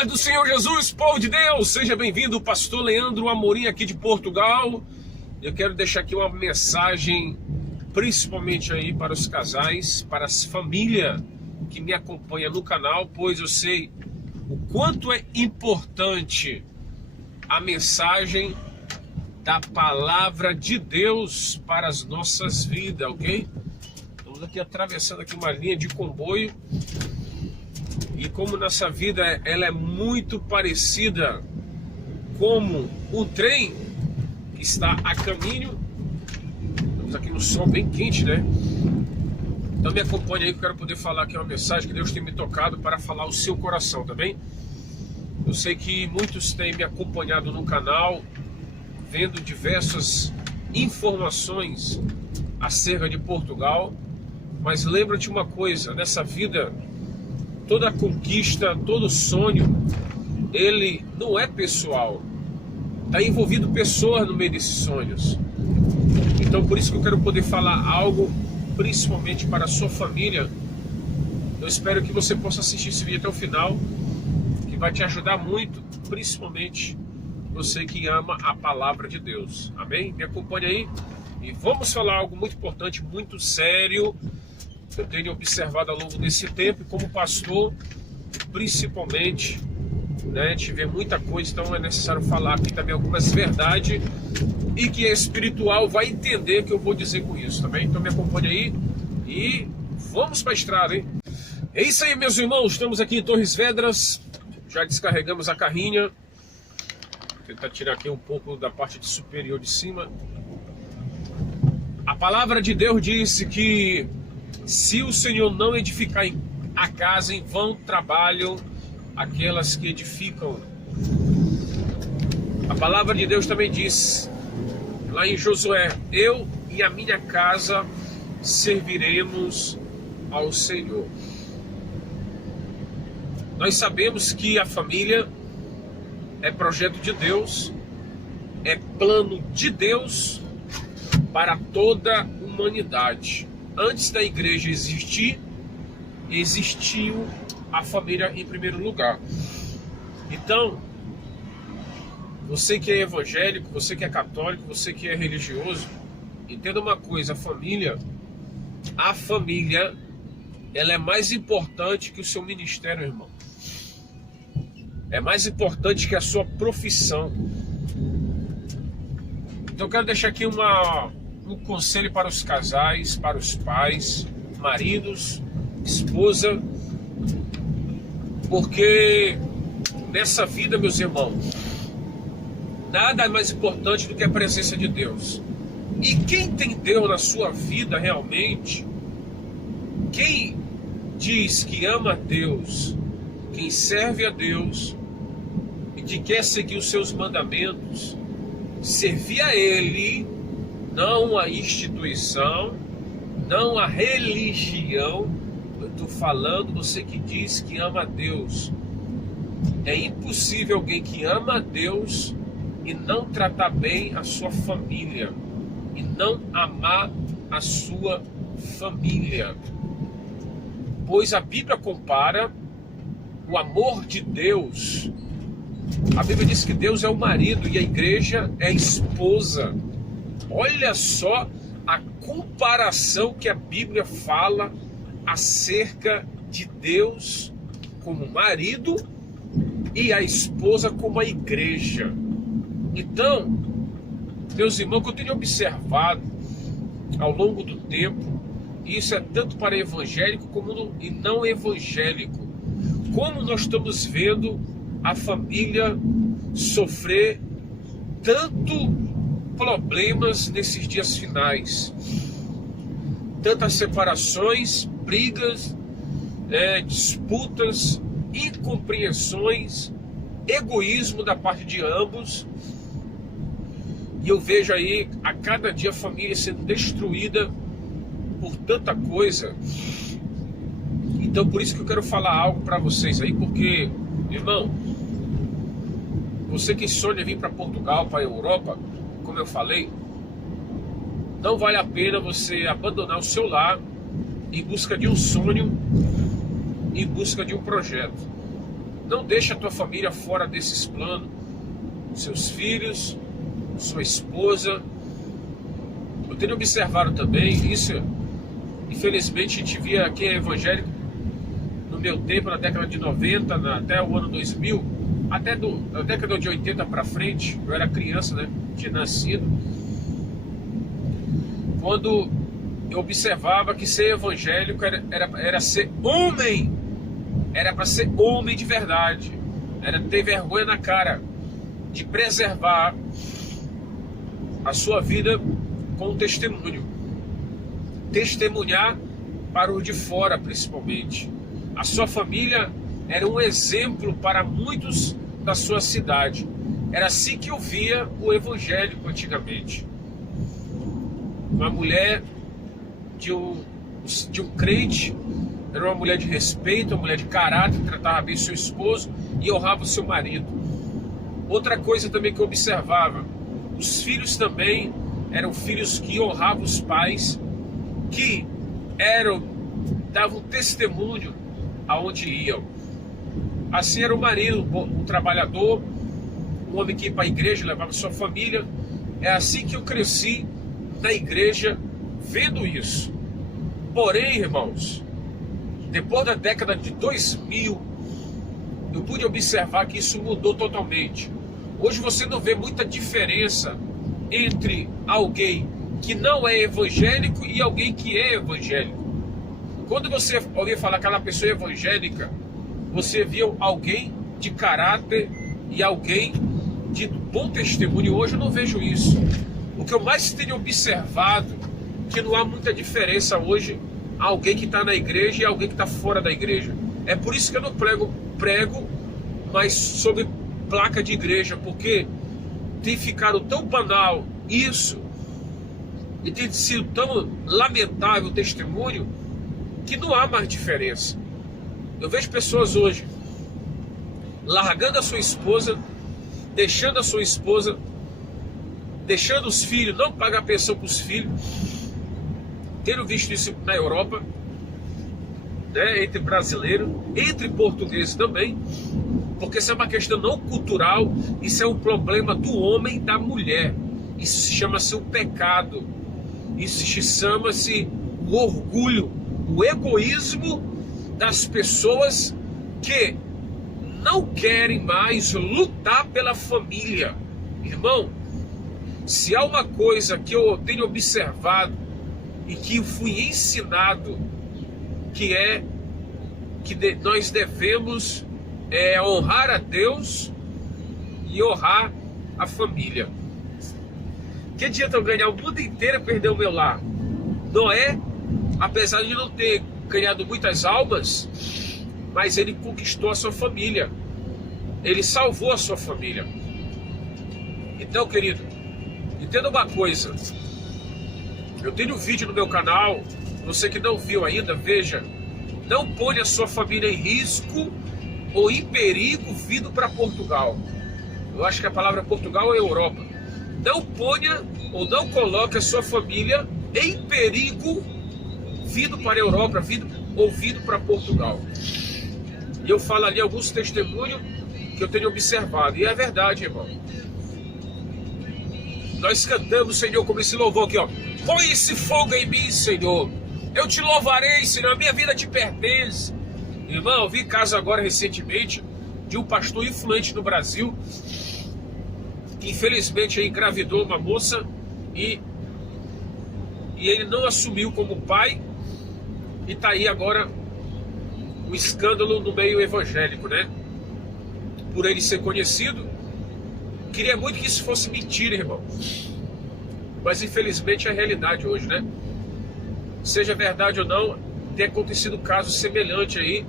paz do Senhor Jesus, povo de Deus, seja bem-vindo, pastor Leandro Amorim aqui de Portugal. Eu quero deixar aqui uma mensagem, principalmente aí para os casais, para as famílias que me acompanham no canal, pois eu sei o quanto é importante a mensagem da palavra de Deus para as nossas vidas, ok? Estamos aqui atravessando aqui uma linha de comboio. E como nossa vida ela é muito parecida como um trem que está a caminho, estamos aqui no sol bem quente, né? Então me acompanhe aí que eu quero poder falar aqui uma mensagem que Deus tem me tocado para falar o seu coração, tá bem? Eu sei que muitos têm me acompanhado no canal, vendo diversas informações acerca de Portugal, mas lembra-te uma coisa, nessa vida toda conquista, todo sonho, ele não é pessoal. Está envolvido pessoas no meio desses sonhos. Então por isso que eu quero poder falar algo, principalmente para a sua família. Eu espero que você possa assistir esse vídeo até o final, que vai te ajudar muito, principalmente você que ama a palavra de Deus. Amém? Me acompanhe aí e vamos falar algo muito importante, muito sério. Eu tenho observado ao longo desse tempo, como pastor, principalmente, né, a gente vê muita coisa, então é necessário falar aqui também algumas verdades, e que é espiritual vai entender o que eu vou dizer com isso, tá bem? Então me acompanhe aí e vamos para a estrada, hein? É isso aí, meus irmãos, estamos aqui em Torres Vedras, já descarregamos a carrinha, vou tentar tirar aqui um pouco da parte de superior de cima. A palavra de Deus disse que se o Senhor não edificar a casa, em vão trabalham aquelas que edificam. A palavra de Deus também diz, lá em Josué, eu e a minha casa serviremos ao Senhor. Nós sabemos que a família é projeto de Deus, é plano de Deus para toda a humanidade. Antes da igreja existir, existiu a família em primeiro lugar. Então, você que é evangélico, você que é católico, você que é religioso, entenda uma coisa, a família, ela é mais importante que o seu ministério, irmão. É mais importante que a sua profissão. Então eu quero deixar aqui um conselho para os casais, para os pais, maridos, esposa, porque nessa vida, meus irmãos, nada é mais importante do que a presença de Deus. E quem tem Deus na sua vida realmente, quem diz que ama a Deus, quem serve a Deus e que quer seguir os seus mandamentos, servir a Ele, não a instituição, não a religião. Eu estou falando você que diz que ama a Deus. É impossível alguém que ama a Deus e não tratar bem a sua família, e não amar a sua família. Pois a Bíblia compara o amor de Deus. A Bíblia diz que Deus é o marido e a igreja é a esposa. Olha só a comparação que a Bíblia fala acerca de Deus como marido e a esposa como a igreja. Então, meus irmãos, que eu tenho observado ao longo do tempo, isso é tanto para evangélico como e não evangélico, como nós estamos vendo a família sofrer tanto problemas nesses dias finais, tantas separações, brigas, disputas, incompreensões, egoísmo da parte de ambos. E eu vejo aí a cada dia a família sendo destruída por tanta coisa. Então por isso que eu quero falar algo para vocês aí, porque, irmão, você que sonha vir para Portugal, para a Europa, como eu falei, não vale a pena você abandonar o seu lar em busca de um sonho, em busca de um projeto. Não deixe a tua família fora desses planos. Seus filhos, sua esposa. Eu tenho observado também isso. Infelizmente a gente via quem é evangélico no meu tempo, na década de 90, até o ano 2000, até da década de 80 para frente. Eu era criança, né? Tinha nascido. Quando eu observava que ser evangélico era ser homem. Era para ser homem de verdade. Era ter vergonha na cara de preservar a sua vida com testemunho. Testemunhar para os de fora, principalmente. A sua família era um exemplo para muitos da sua cidade. Era assim que eu via o evangélico antigamente. Uma mulher de um crente era uma mulher de respeito, uma mulher de caráter, tratava bem seu esposo e honrava o seu marido. Outra coisa também que eu observava, os filhos também eram filhos que honravam os pais, que davam testemunho aonde iam. Assim era o marido, o trabalhador, o homem que ia para a igreja, levava sua família. É assim que eu cresci na igreja, vendo isso. Porém, irmãos, depois da década de 2000, eu pude observar que isso mudou totalmente. Hoje você não vê muita diferença entre alguém que não é evangélico e alguém que é evangélico. Quando você ouvia falar que aquela pessoa é evangélica, você viu alguém de caráter e alguém de bom testemunho. Hoje eu não vejo isso. O que eu mais tenho observado, que não há muita diferença hoje, alguém que está na igreja e alguém que está fora da igreja. É por isso que eu não prego mas sobre placa de igreja, porque tem ficado tão banal isso, e tem sido tão lamentável o testemunho, que não há mais diferença. Eu vejo pessoas hoje largando a sua esposa, deixando a sua esposa, deixando os filhos, não pagar pensão para os filhos. Tenho visto isso na Europa, né, entre brasileiros, entre portugueses também, porque isso é uma questão não cultural, isso é um problema do homem e da mulher. Isso chama-se o pecado, isso chama-se o orgulho, o egoísmo das pessoas que não querem mais lutar pela família. Irmão, se há uma coisa que eu tenho observado e que fui ensinado, que é que nós devemos honrar a Deus e honrar a família. Que adianta eu ganhar o mundo inteiro e perder o meu lar? Noé, apesar de não ter ganhado muitas almas, mas ele conquistou a sua família. Ele salvou a sua família. Então, querido, entenda uma coisa. Eu tenho um vídeo no meu canal, você que não viu ainda, veja. Não ponha a sua família em risco ou em perigo vindo para Portugal. Eu acho que a palavra Portugal é Europa. Não ponha ou não coloque a sua família em perigo vindo para a Europa, vindo para Portugal. E eu falo ali alguns testemunhos que eu tenho observado. E é verdade, irmão. Nós cantamos, Senhor, como esse louvor aqui, ó. Põe esse fogo em mim, Senhor. Eu te louvarei, Senhor. A minha vida te pertence. Irmão, eu vi caso agora recentemente de um pastor influente no Brasil que infelizmente engravidou uma moça e ele não assumiu como pai, e tá aí agora um escândalo no meio evangélico, né? Por ele ser conhecido. Queria muito que isso fosse mentira, irmão, mas infelizmente é a realidade hoje, né? Seja verdade ou não, tem acontecido casos semelhantes aí.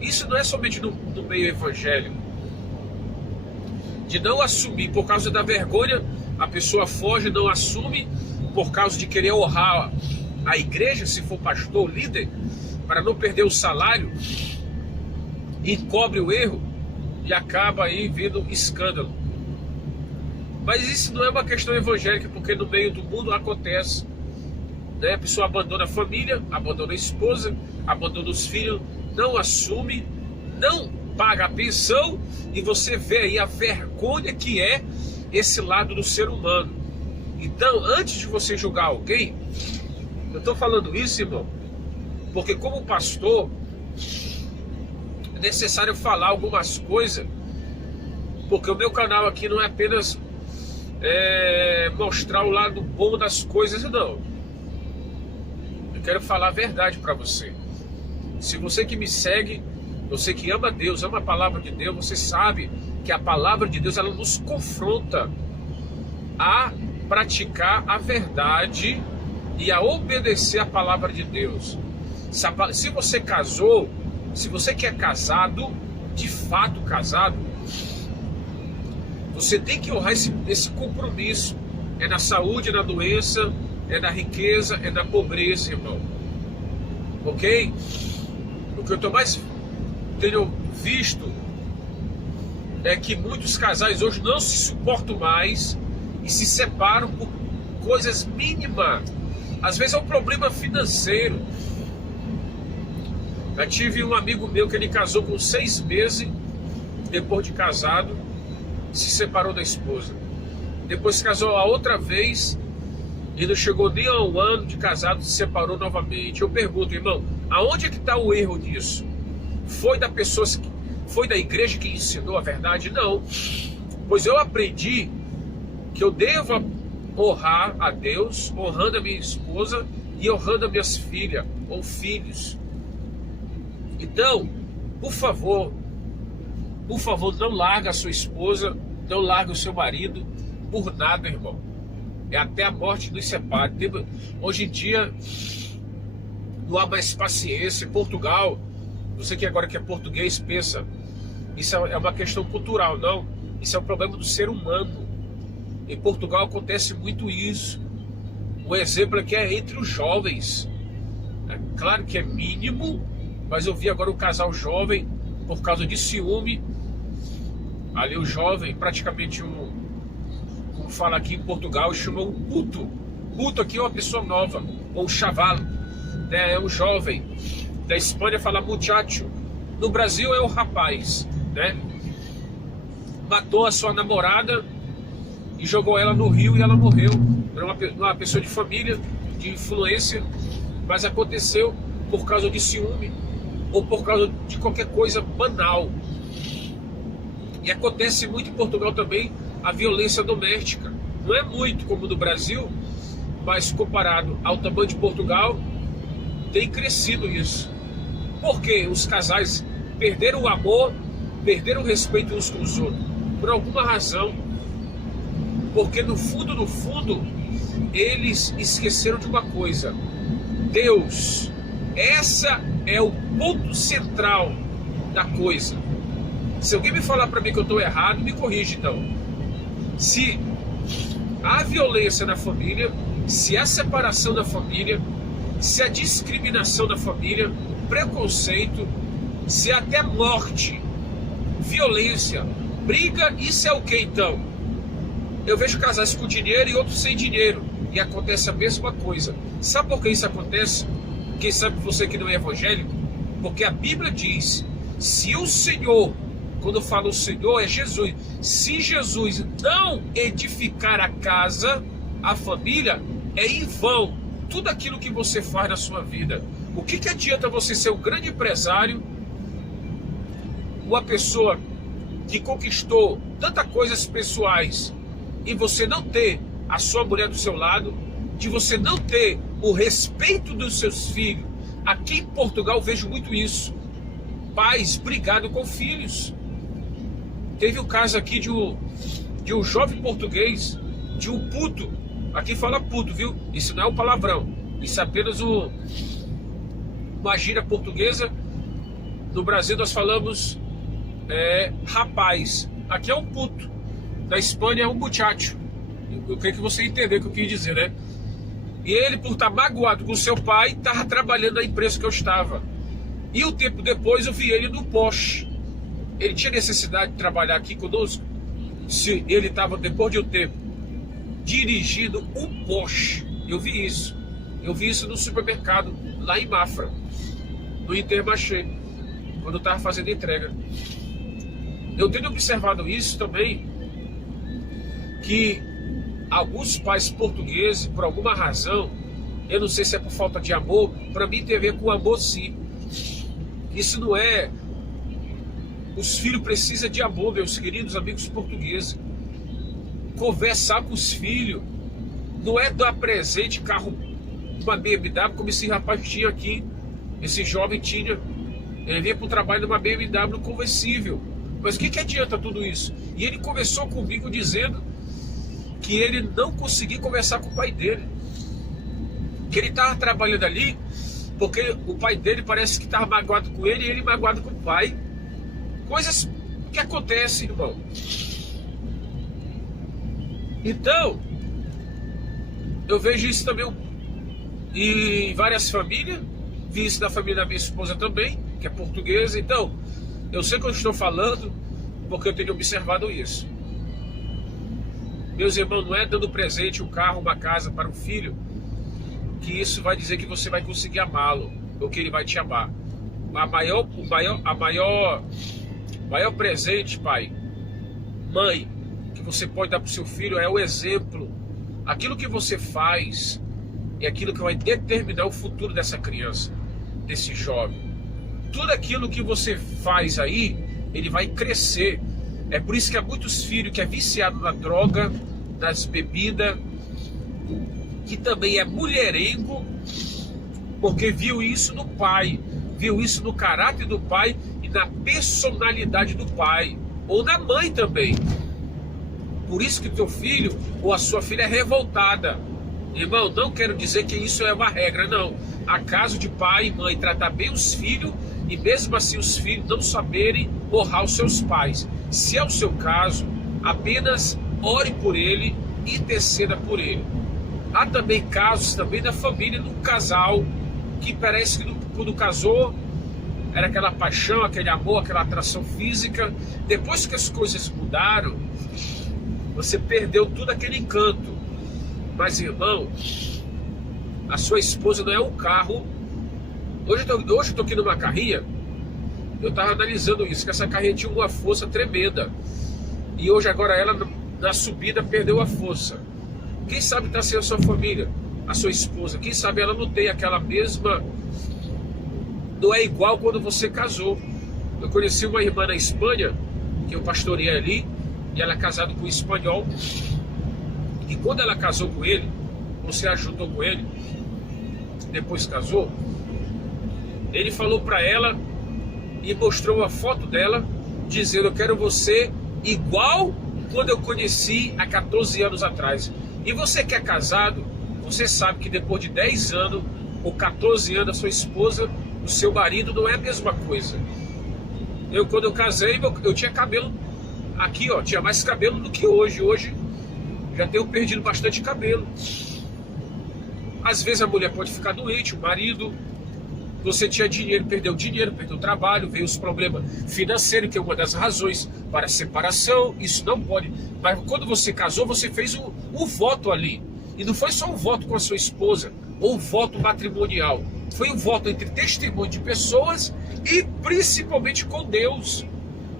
Isso não é somente no meio evangélico, de não assumir por causa da vergonha. A pessoa foge, não assume por causa de querer honrar a igreja, se for pastor, líder, para não perder o salário, encobre o erro e acaba aí vindo escândalo. Mas isso não é uma questão evangélica, porque no meio do mundo acontece, né? A pessoa abandona a família, abandona a esposa, abandona os filhos, não assume, não paga a pensão, e você vê aí a vergonha que é esse lado do ser humano. Então, antes de você julgar alguém, eu estou falando isso, irmão, porque como pastor, é necessário falar algumas coisas, porque o meu canal aqui não é apenas mostrar o lado bom das coisas, não. Eu quero falar a verdade para você. Se você que me segue, você que ama Deus, ama a palavra de Deus, você sabe que a palavra de Deus, ela nos confronta a praticar a verdade e a obedecer a palavra de Deus. Se você casou, se você que é casado, de fato casado, você tem que honrar esse compromisso. É na saúde, é na doença, é na riqueza, é na pobreza, irmão. Ok? O que eu tenho visto é que muitos casais hoje não se suportam mais e se separam por coisas mínimas. Às vezes é um problema financeiro. Eu tive um amigo meu que ele casou com 6 meses, depois de casado, se separou da esposa. Depois se casou a outra vez, e não chegou nem a 1 ano de casado, se separou novamente. Eu pergunto, irmão, aonde é que está o erro disso? Foi da igreja que ensinou a verdade? Não. Pois eu aprendi que eu devo honrar a Deus, honrando a minha esposa e honrando as minhas filhas ou filhos. Então, por favor, não larga a sua esposa, não larga o seu marido por nada, irmão. É até a morte nos separe. Hoje em dia não há mais paciência. Em Portugal, você que agora que é português pensa, isso é uma questão cultural, não. Isso é um problema do ser humano. Em Portugal acontece muito isso. Um exemplo aqui é entre os jovens. É claro que é mínimo, mas eu vi agora um casal jovem, por causa de ciúme, ali o jovem, praticamente como fala aqui em Portugal, chama um puto. Puto aqui é uma pessoa nova, ou um chaval, né? É um jovem. Da Espanha fala muchacho. No Brasil é o rapaz, né? Matou a sua namorada e jogou ela no rio e ela morreu. Era uma pessoa de família, de influência, mas aconteceu por causa de ciúme ou por causa de qualquer coisa banal. E acontece muito em Portugal também a violência doméstica. Não é muito como no Brasil, mas comparado ao tamanho de Portugal, tem crescido isso. Porque os casais perderam o amor, perderam o respeito uns com os outros, por alguma razão. Porque no fundo, eles esqueceram de uma coisa: Deus. Essa é o ponto central da coisa. Se alguém me falar para mim que eu estou errado, me corrige então. Se há violência na família, se há separação da família, se há discriminação na família, preconceito, se há até morte, violência, briga, isso é o que então? Eu vejo casais com dinheiro e outros sem dinheiro, e acontece a mesma coisa. Sabe por que isso acontece? Quem sabe você que não é evangélico? Porque a Bíblia diz, se o Senhor, quando fala o Senhor é Jesus, se Jesus não edificar a casa, a família, é em vão tudo aquilo que você faz na sua vida. O que adianta você ser um grande empresário, uma pessoa que conquistou tantas coisas pessoais, e você não ter a sua mulher do seu lado, de você não ter o respeito dos seus filhos? Aqui em Portugal eu vejo muito isso. Pais brigados com filhos. Teve um caso aqui de um jovem português, de um puto. Aqui fala puto, viu? Isso não é um palavrão. Isso é apenas uma gíria portuguesa. No Brasil nós falamos rapaz. Aqui é um puto. Da Espanha é um muchacho. Eu creio que você entendeu o que eu quis dizer, né? E ele, por estar magoado com seu pai, estava trabalhando na empresa que eu estava. E um tempo depois eu vi ele no Porsche. Ele tinha necessidade de trabalhar aqui conosco. Se ele estava, depois de um tempo, dirigindo um Porsche. Eu vi isso. Eu vi isso no supermercado, lá em Mafra, no Intermarché, quando eu estava fazendo entrega. Eu tenho observado isso também, que alguns pais portugueses, por alguma razão, eu não sei se é por falta de amor, para mim tem a ver com amor sim. Isso não é... Os filhos precisam de amor, meus queridos amigos portugueses. Conversar com os filhos. Não é dar presente, carro, uma BMW, como esse rapaz tinha aqui. Esse jovem tinha. Ele vinha para o trabalho numa BMW conversível. Mas o que adianta tudo isso? E ele conversou comigo dizendo que ele não conseguia conversar com o pai dele. Que ele estava trabalhando ali porque o pai dele parece que estava magoado com ele e ele magoado com o pai. Coisas que acontecem, irmão. Então, eu vejo isso também em várias famílias. Vi isso na família da minha esposa também, que é portuguesa. Então, eu sei que eu estou falando porque eu tenho observado isso. Meus irmãos, não é dando presente, um carro, uma casa para o filho, que isso vai dizer que você vai conseguir amá-lo, ou que ele vai te amar. O maior presente, pai, mãe, que você pode dar para o seu filho é o exemplo. Aquilo que você faz é aquilo que vai determinar o futuro dessa criança, desse jovem. Tudo aquilo que você faz aí, ele vai crescer. É por isso que há muitos filhos que é viciado na droga, nas bebidas, que também é mulherengo, porque viu isso no pai, viu isso no caráter do pai e na personalidade do pai, ou na mãe também. Por isso que teu filho ou a sua filha é revoltada. Irmão, não quero dizer que isso é uma regra, não. Há caso de pai e mãe tratar bem os filhos e mesmo assim os filhos não saberem honrar os seus pais. Se é o seu caso, apenas ore por ele e interceda por ele. Há também casos também da família, do casal, que parece que quando casou, era aquela paixão, aquele amor, aquela atração física. Depois que as coisas mudaram, você perdeu todo aquele encanto. Mas, irmão, a sua esposa não é um carro. Hoje eu estou aqui numa carrinha, eu estava analisando isso, que essa carrinha tinha uma força tremenda. E hoje agora ela, na subida, perdeu a força. Quem sabe está sendo a sua família, a sua esposa. Quem sabe ela não tem aquela mesma... Não é igual quando você casou. Eu conheci uma irmã na Espanha, que eu pastoreei ali, e ela é casada com um espanhol. E quando ela casou com ele, você ajudou com ele, depois casou, ele falou para ela e mostrou uma foto dela, dizendo: eu quero você igual quando eu conheci há 14 anos atrás. E você que é casado, você sabe que depois de 10 anos ou 14 anos, a sua esposa, o seu marido não é a mesma coisa. Quando eu casei, eu tinha cabelo aqui, ó, tinha mais cabelo do que hoje. Hoje já tenho perdido bastante cabelo. Às vezes a mulher pode ficar doente, o marido. Você tinha dinheiro, perdeu trabalho, veio os problemas financeiros, que é uma das razões para a separação. Isso não pode. Mas quando você casou, você fez um voto ali. E não foi só um voto com a sua esposa, ou um voto matrimonial. Foi um voto entre testemunho de pessoas e principalmente com Deus.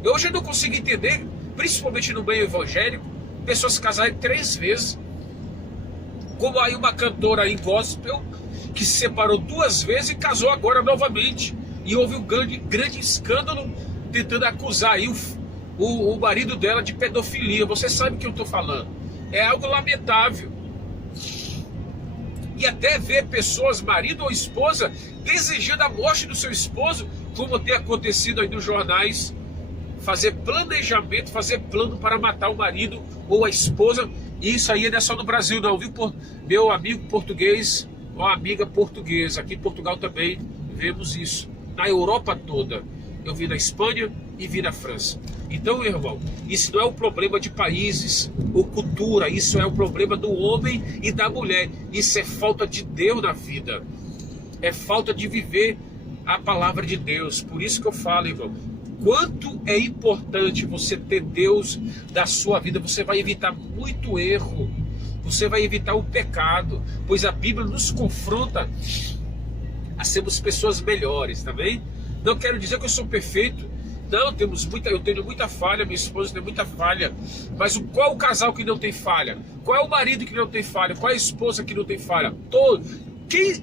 Eu hoje não consigo entender, principalmente no meio evangélico, pessoas se casarem 3 vezes. Como aí uma cantora em gospel, que se separou 2 vezes e casou agora novamente. E houve um grande escândalo tentando acusar aí o marido dela de pedofilia. Você sabe o que eu estou falando. É algo lamentável. E até ver pessoas, marido ou esposa, desejando a morte do seu esposo, como tem acontecido aí nos jornais, fazer planejamento, fazer plano para matar o marido ou a esposa. E isso aí não é só no Brasil não, viu? Meu amigo português, ou amiga portuguesa, aqui em Portugal também vemos isso. Na Europa toda, eu vi na Espanha e vi na França. Então, irmão, isso não é um problema de países ou cultura, isso é o problema do homem e da mulher. Isso é falta de Deus na vida, é falta de viver a palavra de Deus. Por isso que eu falo, irmão, quanto é importante você ter Deus da sua vida. Você vai evitar muito erro, você vai evitar o pecado, pois a Bíblia nos confronta a sermos pessoas melhores, tá bem? Não quero dizer que eu sou perfeito, Não, eu tenho muita falha, minha esposa tem muita falha. Mas qual o casal que não tem falha? Qual é o marido que não tem falha? Qual é a esposa que não tem falha?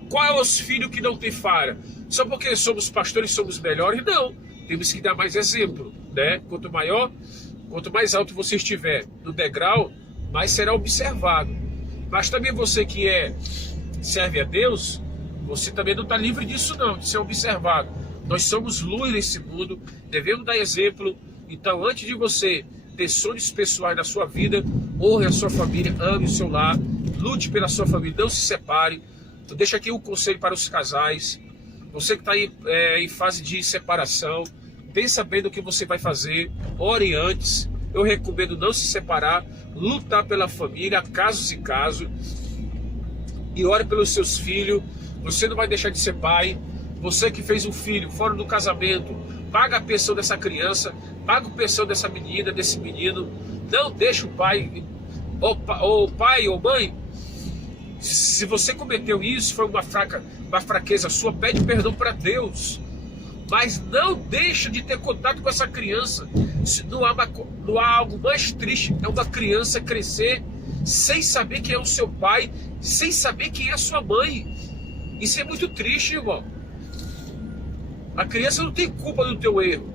Qual é os filhos que não tem falha? Só porque somos pastores somos melhores? Não. Temos que dar mais exemplo, né? Quanto mais alto você estiver no degrau, mais será observado. Mas também você que serve a Deus, você também não está livre disso não, de ser observado. Nós somos luz nesse mundo, devemos dar exemplo. Então, antes de você ter sonhos pessoais na sua vida, honre a sua família, ame o seu lar, lute pela sua família, não se separe. Eu deixo aqui um conselho para os casais. Você que está aí em fase de separação, pensa bem no que você vai fazer, ore antes. Eu recomendo não se separar, lutar pela família, casos e casos, e ore pelos seus filhos. Você não vai deixar de ser pai. Você que fez um filho fora do casamento, paga a pensão dessa criança, paga a pensão dessa menina, desse menino. Não deixe o pai, ou pai ou mãe, se você cometeu isso, foi uma fraqueza sua, pede perdão para Deus. Mas não deixa de ter contato com essa criança. Não há algo mais triste, é uma criança crescer sem saber quem é o seu pai, sem saber quem é a sua mãe. Isso é muito triste, irmão. A criança não tem culpa do teu erro.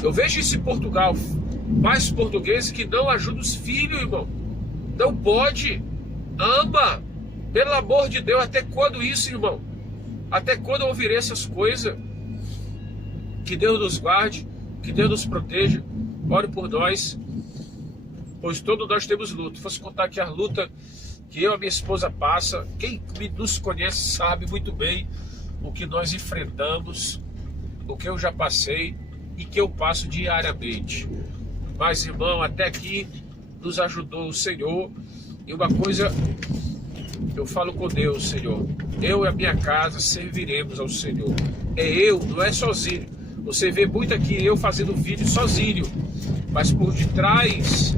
Eu vejo isso em Portugal, pais portugueses que não ajudam os filhos, irmão. Não pode. Ama. Pelo amor de Deus, até quando isso, irmão? Até quando eu ouvirei essas coisas? Que Deus nos guarde, que Deus nos proteja. Ore por nós, pois todos nós temos luta. Fosse contar aqui a luta que eu e a minha esposa passa. Quem nos conhece sabe muito bem o que nós enfrentamos, o que eu já passei e que eu passo diariamente. Mas, irmão, até aqui nos ajudou o Senhor. E uma coisa eu falo com Deus, Senhor, eu e a minha casa serviremos ao Senhor. Não é sozinho. Você vê muito aqui eu fazendo vídeo sozinho, mas por detrás,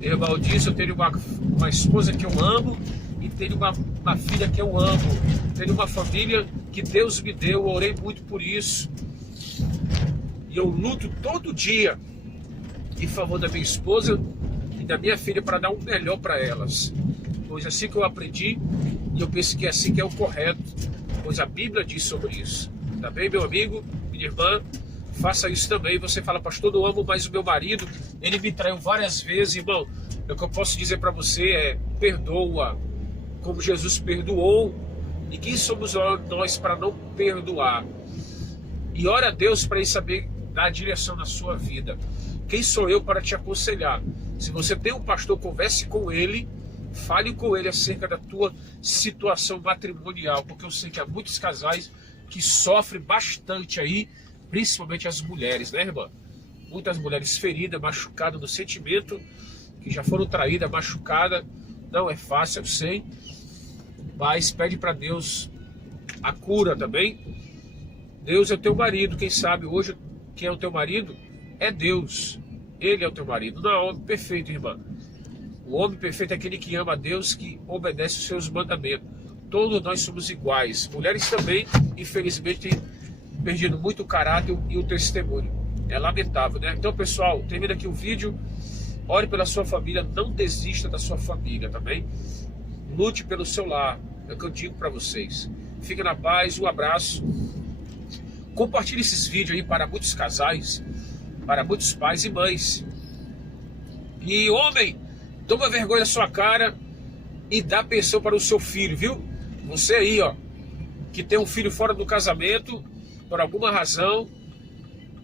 irmão, disso eu tenho uma esposa que eu amo e tenho uma filha que eu amo. Tenho uma família que Deus me deu, eu orei muito por isso. E eu luto todo dia em favor da minha esposa e da minha filha para dar o melhor para elas. Pois assim que eu aprendi, e eu penso que é assim que é o correto, pois a Bíblia diz sobre isso. Tá bem, meu amigo, minha irmã? Faça isso também. Você fala, pastor, eu amo mais o meu marido, ele me traiu várias vezes, irmão. O que eu posso dizer para você é, perdoa, como Jesus perdoou. E quem somos nós para não perdoar? E ora a Deus para ele saber dar direção na sua vida. Quem sou eu para te aconselhar? Se você tem um pastor, converse com ele, fale com ele acerca da tua situação matrimonial, porque eu sei que há muitos casais que sofrem bastante aí, principalmente as mulheres, né, irmã? Muitas mulheres feridas, machucadas no sentimento, que já foram traídas, machucadas. Não é fácil, eu sei, mas pede para Deus a cura também. Deus é o teu marido, quem sabe hoje quem é o teu marido é Deus. Ele é o teu marido, não é o homem perfeito, irmã. O homem perfeito é aquele que ama a Deus, que obedece os seus mandamentos. Todos nós somos iguais. Mulheres também, infelizmente, perdido muito o caráter e o testemunho. É lamentável, né? Então, pessoal, termina aqui o vídeo. Ore pela sua família, não desista da sua família, também. Lute pelo seu lar, é o que eu digo para vocês. Fique na paz, um abraço. Compartilhe esses vídeos aí para muitos casais, para muitos pais e mães. E homem, toma vergonha na sua cara e dá pensão para o seu filho, viu? Você aí, ó, que tem um filho fora do casamento, por alguma razão,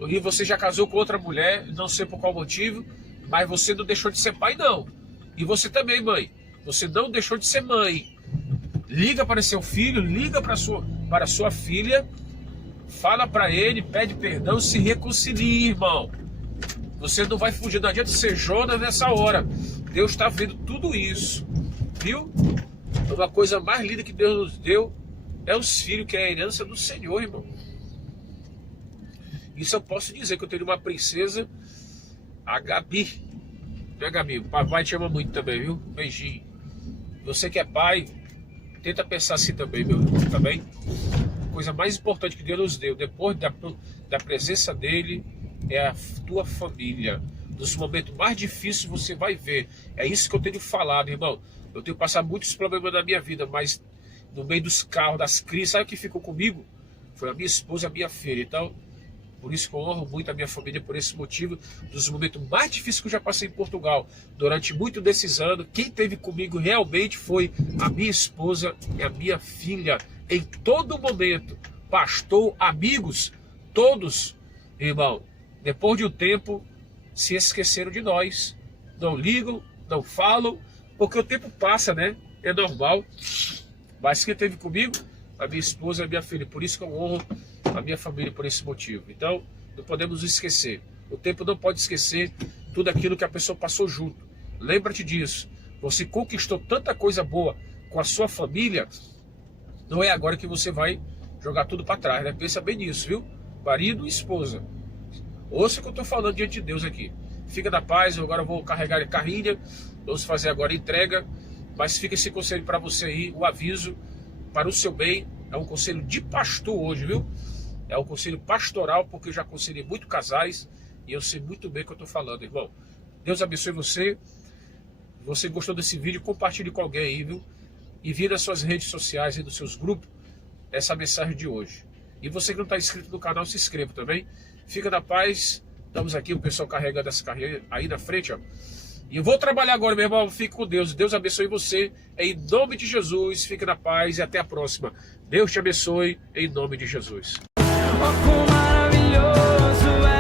e você já casou com outra mulher, não sei por qual motivo, mas você não deixou de ser pai, não. E você também, mãe, você não deixou de ser mãe. Liga para seu filho, liga para sua filha, fala para ele, pede perdão, se reconcilie, irmão. Você não vai fugir, não adianta ser Jonas nessa hora. Deus está vendo tudo isso, viu? Uma coisa mais linda que Deus nos deu é os filhos, que é a herança do Senhor, irmão. Isso eu posso dizer, que eu tenho uma princesa, a Gabi. Né, Gabi? O papai te ama muito também, viu? Beijinho. Você que é pai, tenta pensar assim também, meu irmão, tá bem? coisa mais importante que Deus nos deu, depois da presença dele, é a tua família. Nos momentos mais difíceis você vai ver. É isso que eu tenho falado, irmão. Eu tenho passado muitos problemas na minha vida, mas no meio dos carros, das crises, sabe o que ficou comigo? Foi a minha esposa e a minha filha. Então, por isso que eu honro muito a minha família, por esse motivo, dos momentos mais difíceis que eu já passei em Portugal. Durante muitos desses anos, quem esteve comigo realmente foi a minha esposa e a minha filha. Em todo momento, pastor, amigos, todos, irmão, depois de um tempo, se esqueceram de nós. Não ligam, não falam, porque o tempo passa, né? É normal. Mas quem esteve comigo? A minha esposa e a minha filha. Por isso que eu honro a minha família por esse motivo. Então, não podemos esquecer. O tempo não pode esquecer tudo aquilo que a pessoa passou junto. Lembra-te disso. Você conquistou tanta coisa boa com a sua família, não é agora que você vai jogar tudo para trás, né? Pensa bem nisso, viu? Marido e esposa. Ouça o que eu estou falando diante de Deus aqui. Fica na paz, eu agora vou carregar a carrinha, vamos fazer agora a entrega, mas fica esse conselho para você aí, o aviso para o seu bem. É um conselho de pastor hoje, viu? É um conselho pastoral, porque eu já aconselhei muito casais e eu sei muito bem o que eu estou falando, irmão. Deus abençoe você. Se você gostou desse vídeo, compartilhe com alguém aí, viu? E vira nas suas redes sociais e nos seus grupos essa mensagem de hoje. E você que não está inscrito no canal, se inscreva também. Fica na paz. Estamos aqui, o pessoal carregando essa carreira aí na frente, ó. E eu vou trabalhar agora, meu irmão. Fique com Deus. Deus abençoe você. Em nome de Jesus. Fique na paz e até a próxima. Deus te abençoe em nome de Jesus. Oh, quão maravilhoso é